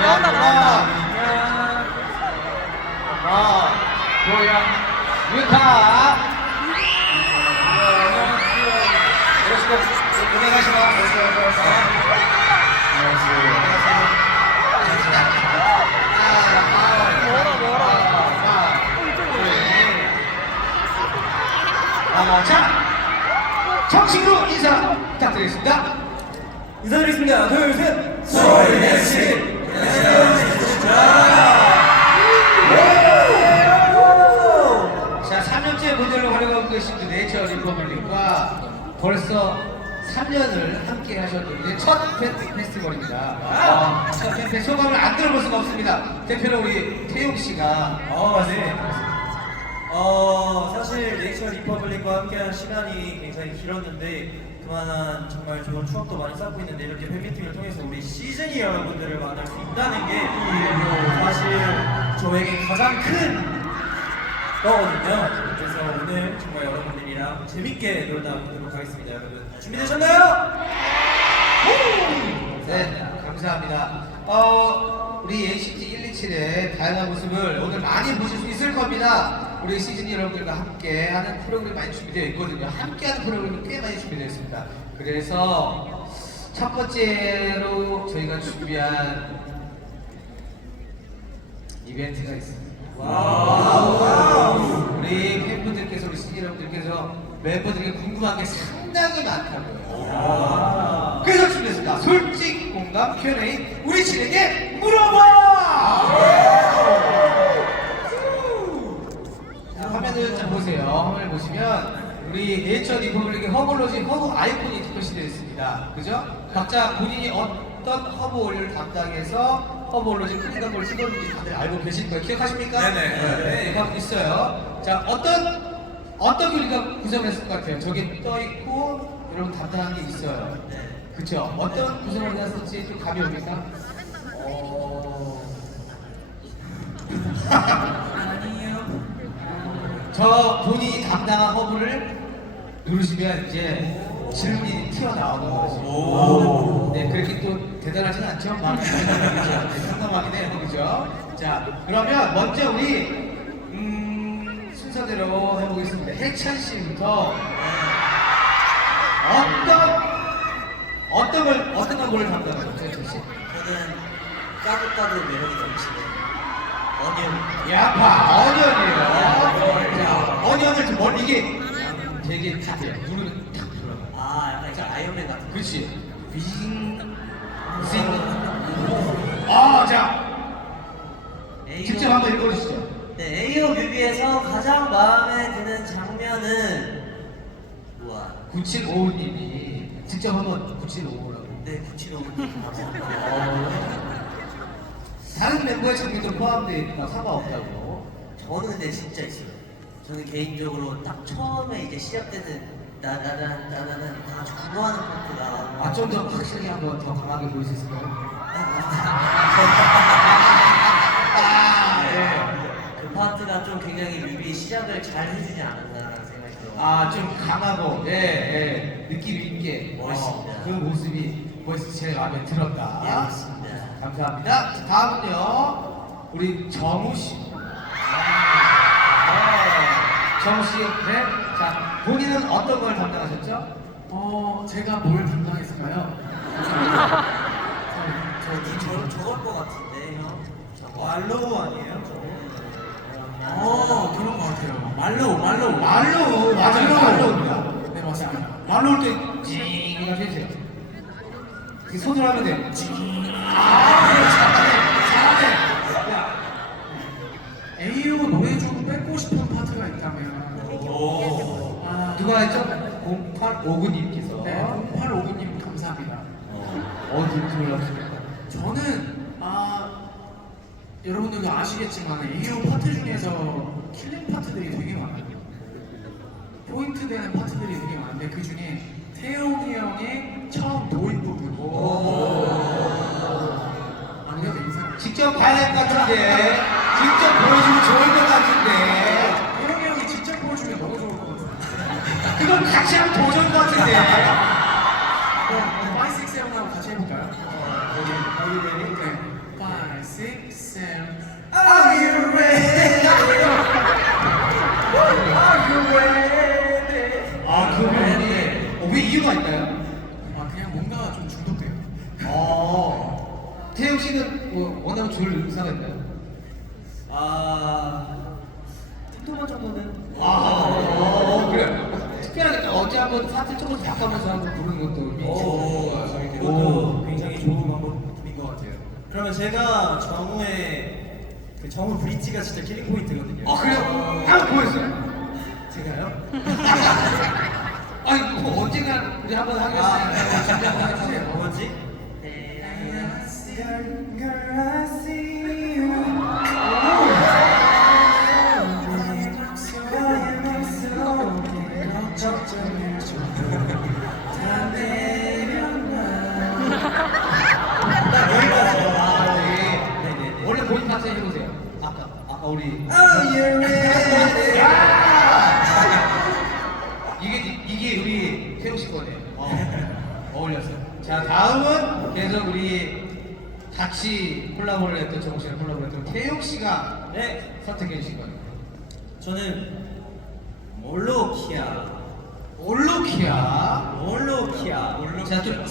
나온다. 고양 유타. 자, 정식으로 인사 부탁드리겠습니다. 인사드리겠습니다. 하나, 둘, 셋. 소리내시 자, 3년째 모델로 활용하고 계신 그 네이처 리퍼블릭과 벌써 3년을 함께 하셨는데 첫 팬 페스티벌입니다. 첫 팬 소감을 안 들어볼 수가 없습니다. 대표로 우리 태용 씨가 네. 사실 네이처 리퍼블릭과 함께한 시간이 굉장히 길었는데 그만한 정말 좋은 추억도 많이 쌓고 있는데 이렇게 팬미팅을 통해서 우리 시즈니 여러분들을 만날 수 있다는 게 사실 저에게 가장 큰 거거든요. 그래서 오늘 정말 여러분들이랑 재밌게 놀다 보도록 하겠습니다. 여러분 준비되셨나요? 네, 감사합니다. 우리 NCT 127의 다양한 모습을 오늘 많이 보실 수 있을 겁니다. 우리 시즌 여러분들과 함께 하는 프로그램이 많이 준비되어 있거든요. 함께 하는 프로그램이 꽤 많이 준비되어 있습니다. 그래서 첫 번째로 저희가 준비한 이벤트가 있습니다. 우리 팬분들께서, 우리 시즌 여러분들께서 멤버들에게 궁금한 게 상당히 많다고요. 그래서 준비했습니다. 솔직 공감 Q&A 우리 친에게 물어봐! 자, 화면을 좀 보세요. 화면을 보시면 우리 네이처 리퍼블릭의 허블로지 허브 아이콘이 표시되어 있습니다. 그죠? 각자 본인이 어떤 허브 오일을 담당해서 허브 올로지 클릭한 걸 찍었는지 다들 알고 계실 거예요. 기억하십니까? 네네. 네, 하고 있어요. 자, 어떤 교리가 구성을 했을 것 같아요? 저기 떠 있고 여러분 담당한 게 있어요. 그쵸? 어떤 구성을 해놨을지 좀 감이 옵니까? 아니에요. 저 본인이 담당한 허브를 누르시면 이제 질문이 튀어나오는 거죠. 네, 그렇게 또 대단하진 않죠? 마음이 상당하긴 해요. 그죠? 자, 그러면 먼저 우리 순서대로 해보겠습니다. 해찬 씨부터 어떤 걸 뭘 담당하셨죠, 해찬 씨? 저는 까도 매력이 넘치는 어니언. 야파, 어니언이에요. 자, 어니언을 좀 멀리 이게 되게 탁해요. 누르면 탁 들어가. 아 약간 이제 아이언맨 같은. 그렇지. 빙. 자. 직접 한번 읽어주시죠. 네, 에이오 뮤비에서 가장 마음에 드는 장면은 우와. 9755님이 직접 한번 9755라고. 네, 9755님 감사합니다. 다른 멤버의 장면도 포함되어 있거나 상관없다고. 저는 근데 진짜 있어요. 저는 개인적으로 딱 처음에 이제 시작되는 나나난 다 같이 구호하는 파트가 좀 더 확실히 한번 더 강하게 보일 수 있을까요? 그 파트가 좀 굉장히 뮤비 시작을 잘 해주지 않았나라는 생각이 들어요. 좀 강하고, 느낌 있게. 멋있습니다. 그 모습이 멋있어 제 마음에 들었다. 예, 맞습니다. 감사합니다. 자, 다음은요, 우리 정우 씨. 정우 씨, 네. 자, 본인은 어떤 걸 담당하셨죠? 제가 뭘 담당했을까요? 저걸 것 같은데 형. 말로우 아니에요? 그런 것 같아요. 말로, 맞아요. 말로입니다. 네, 맞습니다. 말로 올 때, 징, 이거 해주세요. 그 손으로 하면 돼요. 징. 잘하네. 야, 에이오 노래 중 뺏고 싶은 파트가 있다면 누가 했죠? 0859님께서. 네, 0859님 감사합니다. 누군지 몰랐습니까? 저는 여러분들도 아시겠지만 에이오 파트 중에서 킬링 파트들이 되게 많아요. 포인트 되는 파트들이 되게 많은데 그 중에 태용이 형의 처음 도입 부분. 아무래도 인상. 직접 봐야 할 것 같은데, 직접 보여주면 좋을 것 같은데, 태용이 형이 직접 보여주면 너무 좋을 것 같아요. 그건 같이 하면 더 좋을 것 같은데. 파이식스 형하고 같이 해볼까요? 거기 내리? 네. 5, 6, 7. Are you ready? Are you ready? 아, 그 부분이 왜 이유가 있나요? 아 그냥 뭔가 좀 중독돼요. 태영 씨는 뭐 원하는 줄 의사가 있나요? 틱톡만 정도는. 그래요. 특별하게 어제 한번 사진 조금 바꿔면서 한번 부르는 것도 재밌게. 이것도 굉장히 좋은 방법인 것 같아요. 그러면 제가 정우 브릿지가 진짜 킬링 포인트거든요. 그래요? 한번 보여주세요. 제가요? 아니 뭐 언젠가 우리 한번 하겠습니다. 준비 한번 해주세요. 뭐지? Girl, I see you. 원래 본인 파트 해보세요. 아까 우리. Are you ready? 이게 우리 태용 씨 거네요. 어울렸어요. 자 다음은 계속 우리 같이 콜라보를 했던 정우 씨랑 콜라보를 했던 태용 씨가 네, 선택해 주신 거예요. 저는 몰로키아. 올로키아. 자좀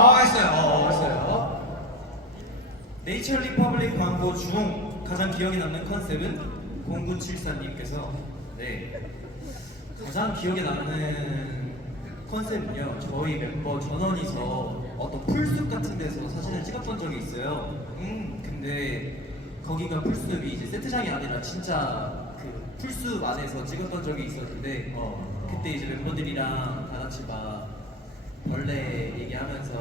했어요. 네이처 리퍼블릭 광고 중 가장 기억에 남는 컨셉은 0974님께서 가장 기억에 남는 컨셉은요, 저희 멤버 전원이서 어떤 풀숲 같은 데서 사진을 찍었던 적이 있어요. 근데 거기가 풀숲이 이제 세트장이 아니라 진짜 그 풀숲 안에서 찍었던 적이 있었는데 그때 이제 멤버들이랑 다 같이 막 벌레 얘기하면서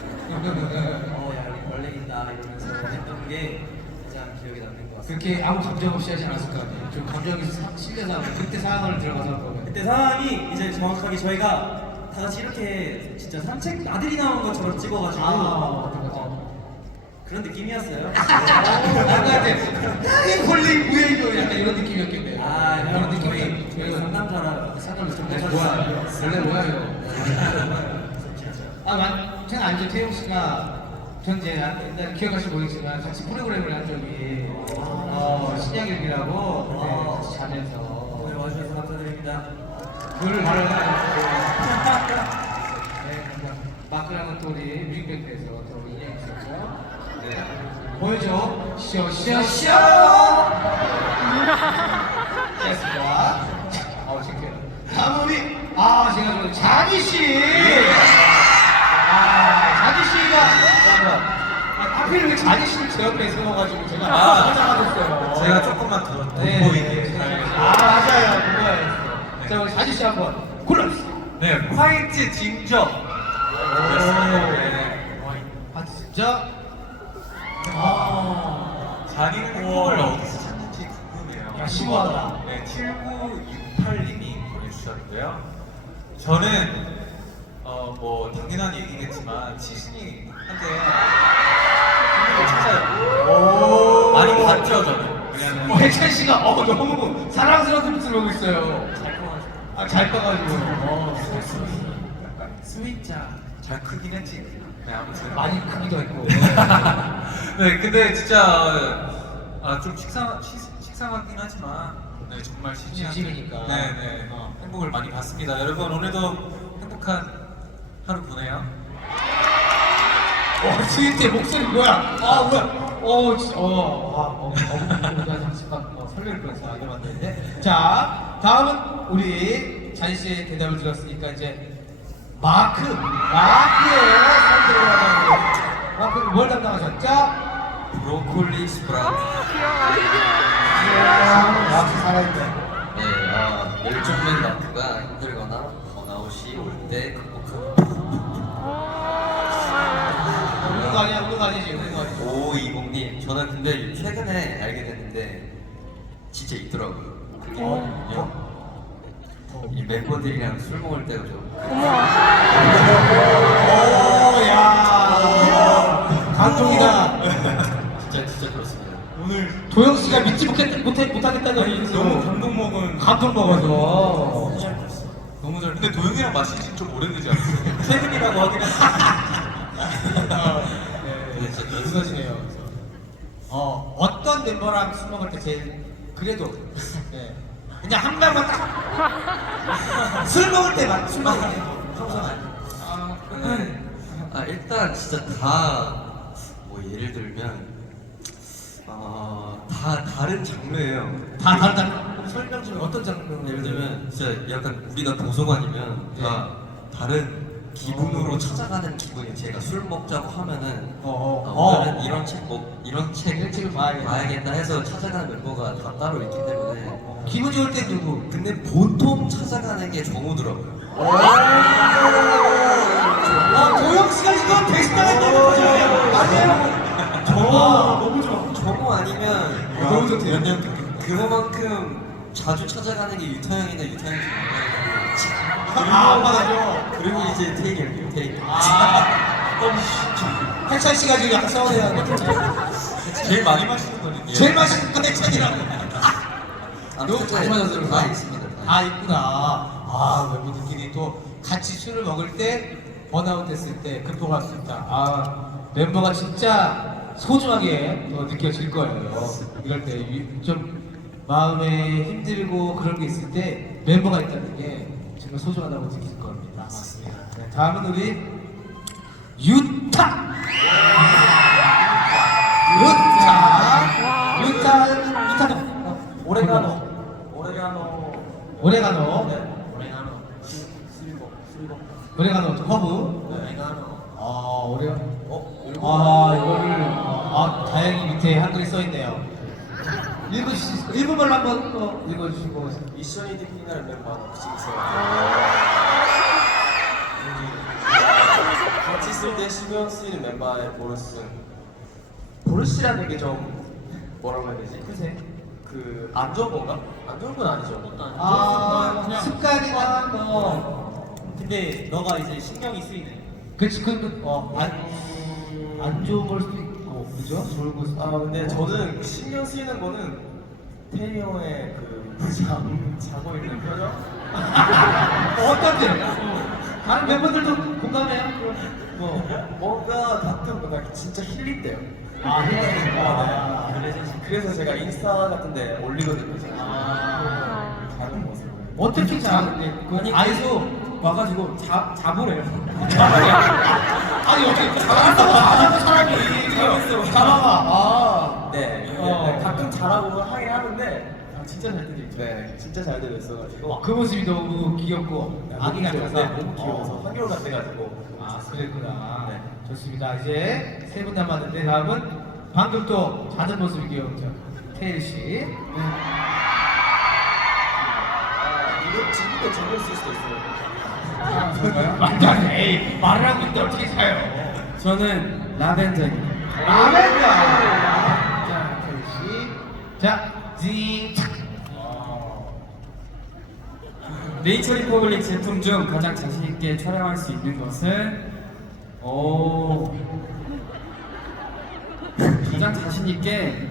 야 여기 벌레 있다 이러면서 했던 게 가장 기억에 남는 것 같습니다. 그렇게 아무 감정 없이 하지 않았을 거 아니에요. 좀 감정이 실려서 그때 상황을 들어가서 한 거면. 그때 상황이 이제 정확하게 저희가 다 같이 이렇게 진짜 산책 나들이 나온 것처럼 찍어가지고 어떤 거죠? 그런 느낌이었어요. 약간 이제 이 벌레 무예교 약간 이런 느낌이었겠네요. 이런 느낌이 저희 상담사라 상담을 좀 뭐야? 원래 뭐야 이거? 제가 알죠. 태용 씨가 전 이제 옛날에 기억하실지 모르겠지만 같이 프로그램을 한 적이 신양일기라고 같이 자면서 오늘 와주셔서 감사드립니다. 그걸 말하는 마크랑은 또 우리 뮤직뱅크에서 또 우리 인연이 있었죠. 네. 보여줘. 쇼쇼쇼! 됐습니다. 창피해요. 다음 우리, 제가 좋아하는 자기씨! 자기씨가, 하필 그 자기씨를 제 옆에 세워가지고 제가 화장하셨어요. 제가 조금만 더 네. 돋보이게. 맞아요. 그거예요. 자, 우리 자기씨 한번 골라주세요. 네, 화이트 징저. 진짜? 자기는 행복을 어디서 찾는지 궁금해요. 야, 심오하다. 네, 7968님이 보내주셨고요. 저는 뭐 당연한 얘기겠지만 치신이한테 행복을 찾아요. 많이 봤죠 저는. 왜냐면 해찬 씨가 너무 사랑스러운 모습을 보고 있어요. 잘 꺼가지고. 스윗자. 잘 크긴 했지. 네, 아무튼 많이 크기도 했고. 네, 근데 진짜 좀 식상하긴 하지만 네, 정말 진심이니까. 네, 행복을 많이 받습니다. 여러분 오늘도 행복한 하루 보내요. 스위트의 목소리 뭐야? 뭐야? 진짜. 잠깐 설렐 뻔했어. 안 해봤는데. 자, 다음은 우리 자니 씨의 대답을 들었으니까 이제 마크의 선택을 하다는 마크는 뭘 담당하셨죠? 브로콜리 스프라우트. 역시 살아있네. 네, 멸종된 나무가 힘들거나 번아웃이 올 때 극복합니다. 웃는 거 아니야? 웃는 거 아니지? 웃는 거 아니지? 5520님, 저는 근데 최근에 알게 됐는데 진짜 있더라고요. 이 멤버들이랑 술 먹을 때가 좀 감동이다. 진짜 그렇습니다. 오늘 도영 씨가 믿지 못하겠다는 얘기 너무 감동 먹은 감동 먹어서. 너무 잘. 근데 도영이랑 마신 지 좀 오래되지 않았어요? 최근이라고 하긴 했는데. 근데 진짜 웃어지네요. 어떤 멤버랑 술 먹을 때 제일 그래도 네. 그냥 한 명만 딱 술 먹을 때만 술 먹을 때 평소는 아니고. 일단 진짜 다 뭐 예를 들면 다 다른 장르예요. 다 다르다. 설명 좀 어떤 장르? 예를 들면 진짜 약간 우리가 도서관이면 다 다른 기분으로 찾아가는 기분이에요. 제가 술 먹자고 하면은 오늘은 이런 책을 봐야겠다 해서 찾아가는 멤버가 다 따로 있기 때문에 기분 좋을 땐 누구? 근데 보통 찾아가는 게 정우더라고요. 도영 씨가 지금 대신당했다는 거죠? 맞아요. 너무 좋아. 정우 아니면 너무 좋대. 연령 그거만큼 자주 찾아가는 게 유타 형이나 유타 형이 맞아요. 그리고 이제 태희 형이요. 태희 형. 해찬 씨가 지금 약간 서운해하는 거. 제일 많이 마시는 거는 제일 맛있는 건 해찬이라고. 아무튼 자주 마셨어요? 다 있습니다. 아 있구나. 멤버들끼리 또 같이 술을 먹을 때 번아웃 됐을 때 극복할 수 있다. 멤버가 진짜 소중하게 또 느껴질 거예요. 이럴 때 좀 마음에 힘들고 그런 게 있을 때 멤버가 있다는 게 정말 소중하다고 느낄 겁니다. 맞습니다. 네, 다음은 우리 유타. 유타는 오레가노. 오레가노 허브. 이거를 다행히 밑에 한글이 써 있네요. 일본말로 한번 또 읽어주시고. 미션이 되기는 멤버 혹시 있어요? 같이 있을 때 신경 쓰이는 멤버의 보르스. 보르스라는 게 좀 뭐라고 해야 되지? 글쎄. 안 좋은 건가? 안 좋은 건 아니죠. 습관이나 뭐. 근데 너가 이제 신경이 쓰이네. 그치 안 좋은 걸 수도 있고 그죠? 좋은 걸 수도 있고. 근데 저는 신경 쓰이는 거는 태희 형의 자고 있는 표정? 어떤데? 다른 멤버들도 공감해요? 뭔가 가끔 뭔가 진짜 힐링돼요. 그래서 제가 인스타 같은데 올리거든요. 다른 모습을. 어떻게 자는데? 아이소 와가지고 잡으래요. 아니 어떻게 자는 사람이 잡아봐. 네, 가끔 잘하고 하긴 하는데 진짜 잘 되고 있죠. 네, 진짜 잘 되고 있어가지고 그 모습이 너무 귀엽고 아기 같아서 너무 귀여워서 한결 같아가지고. 그랬구나. 네. 좋습니다. 이제 세 분 남았는데 다음은 방금 또 자는 모습이 귀여웠죠. 태일 씨. 이거 지금도 재미없을 수도 있어요. 정말요? 말도 안 돼. 에이, 말을 하고 있는데 어떻게 자요? 저는 라벤더입니다. 라벤더. 자, 태일 씨. 자, 징. 네이처 리퍼블릭 제품 중 가장 자신 있게 촬영할 수 있는 것은 가장 자신 있게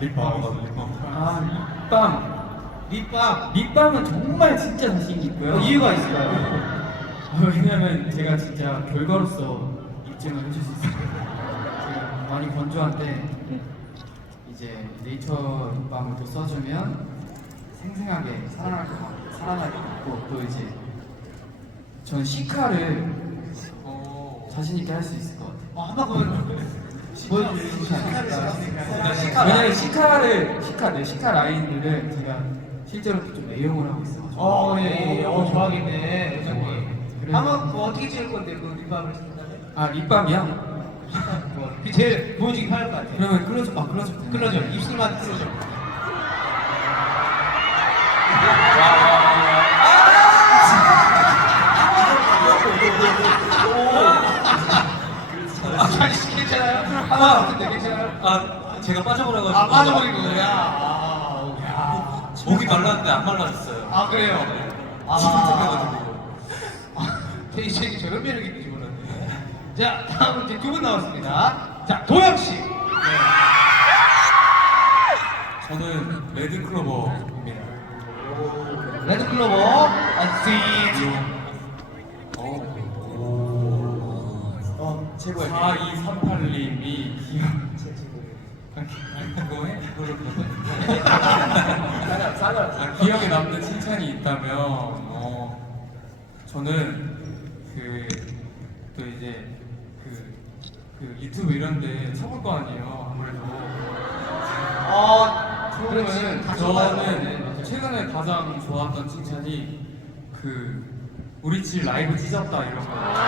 립밤은 정말 진짜 자신 있고요. 이유가 있을까요? 왜냐면 제가 진짜 결과로서 입증을 해줄 수 있어요. 제가 많이 건조한데 이제 네이처 립밤을 또 써주면 생생하게 살아날 것 같고 또 이제 저는 시카를 자신 있게 할 수 있을 것 같아요. 한번 보여주시지 않을까요? 왜냐면 시카 라인들을 제가 실제로 좀 애용을 하고 있어가지고. 예. 좋아하겠네, 회장님. 그래서- 한번 뭐 어떻게 찍을 건데, 그 립밤을 찍는다면? 립밤이요? 그게 제일 보여주기 편할 것 같아요. 그러면 클로즈업 돼요. 클로저, 입술만 클로저. 아니, 괜찮아요? 하나 없는데 괜찮아요? 제가 빠져버려가지고. 빠져버린 거야. 목이 말랐는데 안 말랐어요. 그래요? 찝찝해가지고. 테이션이 저런 매력이 있는지 몰랐네. 자, 다음은 이제 두 분 나왔습니다. 자, 도영씨. 저는 레드클로버입니다. 레드클로버, 최고의 4238님이 기억에 남는 칭찬이 있다면 저는 또 이제 그 유튜브 이런데 쳐볼 거 아니에요. 아무래도 그렇지. 그러면 다 좋아요. 네. 저는 최근에 가장 좋았던 칭찬이 우리 집 라이브 찢었다 이런 거.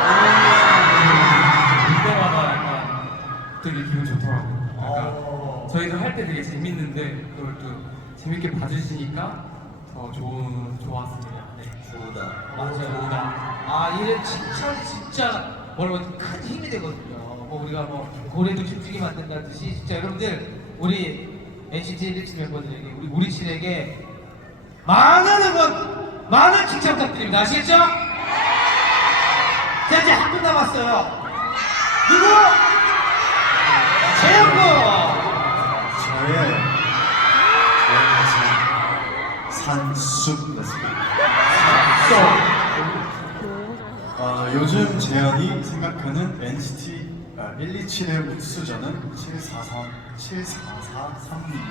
그때마다 약간 되게 기분 좋더라고요. 약간 저희도 할 때 되게 재밌는데 그걸 또 재밌게 봐주시니까 더 좋았습니다. 네. 맞아요. 이런 칭찬이 진짜 큰 힘이 되거든요. 우리가 고래도 춤추게 만든다듯이 진짜 여러분들 우리 NCT 127 멤버들에게 우리 칠에게 많은 응원, 많은 칭찬 부탁드립니다. 아시겠죠? 자 이제 한 분 남았어요. 누구? 재영군. 저의 산숲이었습니다. 요즘 재현이 생각하는 NCT 127의 우수저는 744332.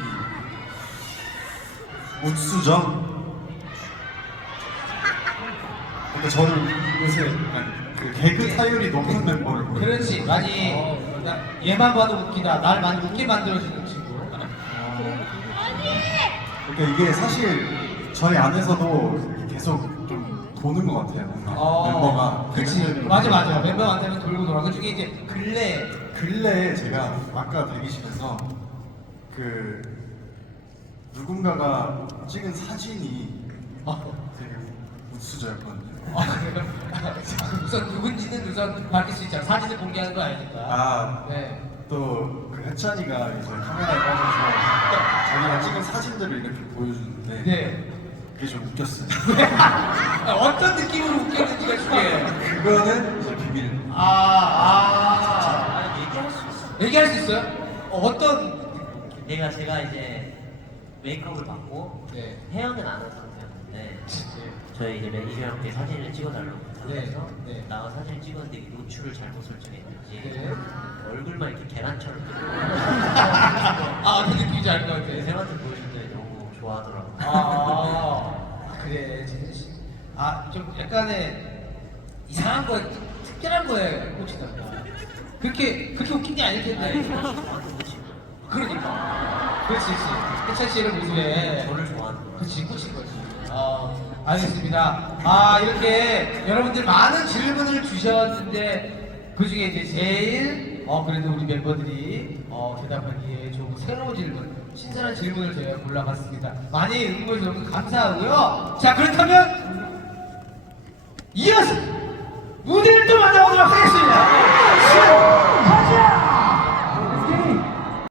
우수저? 그러니까 저는 요새 그 개그 타율이 높은 멤버를 보여요. 그렇지 많이 얘만 봐도 웃기다. 날 많이 웃게 만들어주는 친구. 그러니까 이게 사실 저희 안에서도 계속 좀 도는 것 같아요. 뭔가 멤버가 그렇지 맞아 멤버한테는 돌고 돌아. 그 중에 이제 근래에 제가 아까 대기실에서 누군가가 찍은 사진이 되게 우수저였거든요. 우선 누군지는 우선 밝힐 수 있잖아. 사진을 공개하는 거 아니니까. 네. 또 그 혜찬이가 이제 카메라에 빠져서 자기가 찍은 사진들을 이렇게 보여주는데 네. 그게 좀 웃겼어요. 어떤 느낌으로 웃겼는지가 중요해요. 그거는 이제 비밀. 얘기할 수 있어. 얘기할 수 있어요? 어떤? 제가 이제 메이크업을 받고 네. 헤어는 안 한 상태였는데 저희 이제 매니저한테 사진을 찍어달라고 부탁해서 네. 나가 사진을 찍었는데 이 노출을 잘못 설정했는지 네. 얼굴만 이렇게 계란처럼 어떤 느낌인지 알 것 같아. 쌤한테 보여줬더니 너무 좋아하더라고요. 그래, 재준 씨. 좀 약간의 이상한 거에, 특별한 거에 꽂히다. 그렇게 웃긴 게 아닐 텐데. 그러니까. 그렇지. 혜찬 씨의 모습에. 저를 좋아하는 거야. 그렇지, 꽂힌 거지. 알겠습니다. 이렇게 여러분들 많은 질문을 주셨는데 그 중에 이제 제일 그래도 우리 멤버들이 대답하기에 좀 새로운 질문, 신선한 질문을 저희가 골라봤습니다. 많이 응원해 주셔서 감사하고요. 자, 그렇다면